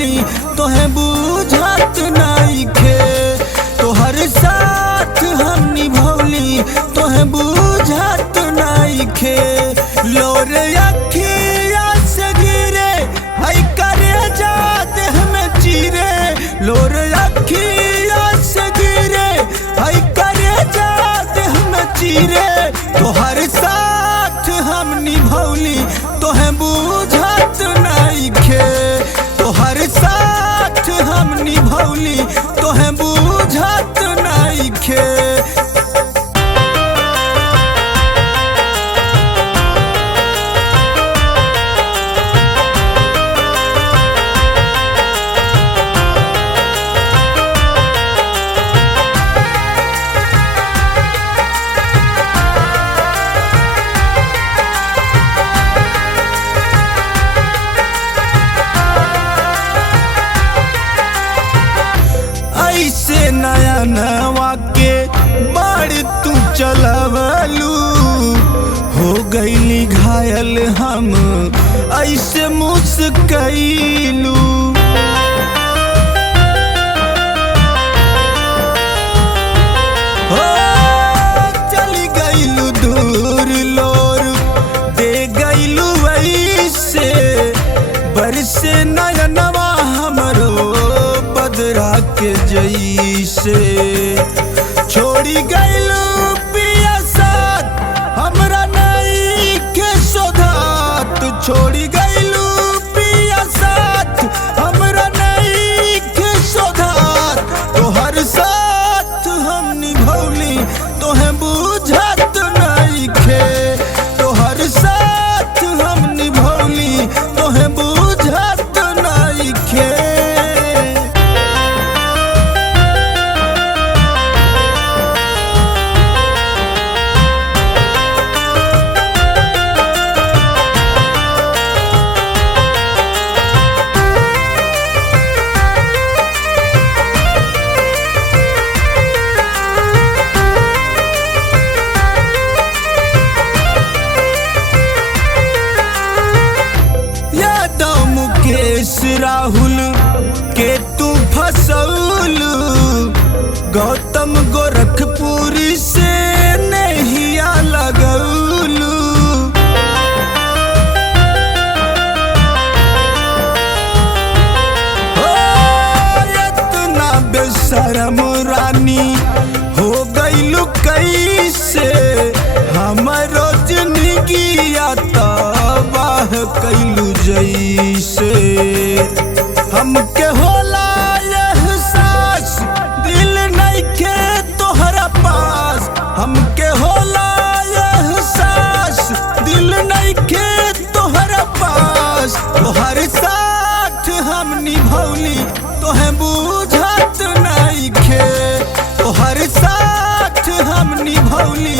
निभौली तोहे बुझत नइखे। तोहर साथ हम निभौली तोहे बुझत नइखे। लोर अखिया से गिरे हई करे जा देह में चीरे। लोर अखिया से गिरे हई करे जा देह में चीरे। तोहर साथ हम निभौली तोहे बुझत नइखे। तोहर साथ हम निभौली तोहे बुझत नइखे। ऐसे नया नवा के बाड़ तू चलवलू हो गईली घायल हम ऐसे मुस्कैलू। हो चली गईलू दूर लोर दे गईलू ऐसे बरसे नया नवा हमरो बदरा के जैसे। छोड़ी गईलू पिया साथ हमरा नइखे सोधात। छोड़ी गईलू पिया साथ हमरा नइखे सोधात। तोहर साथ हम निभौली तोहे बुझत नइखे। तोहर साथ हम निभौली तोहे बुझत नइखे। मुकेश राहुल के तू फसौलू। गौतम गोरखपुरी से नहिया लगौलू। हो इतना बेशरम रानी हो गईलू कैसे। हमरो जिंदगिया तबाह कैलू जैसे। हमके होला एहसास दिल नइखे तोहरा पास। हमके होला एहसास दिल नइखे तोहरा पास। तोहर साथ हम निभौली तोहे बुझत नइखे। तोहर साथ हम निभौली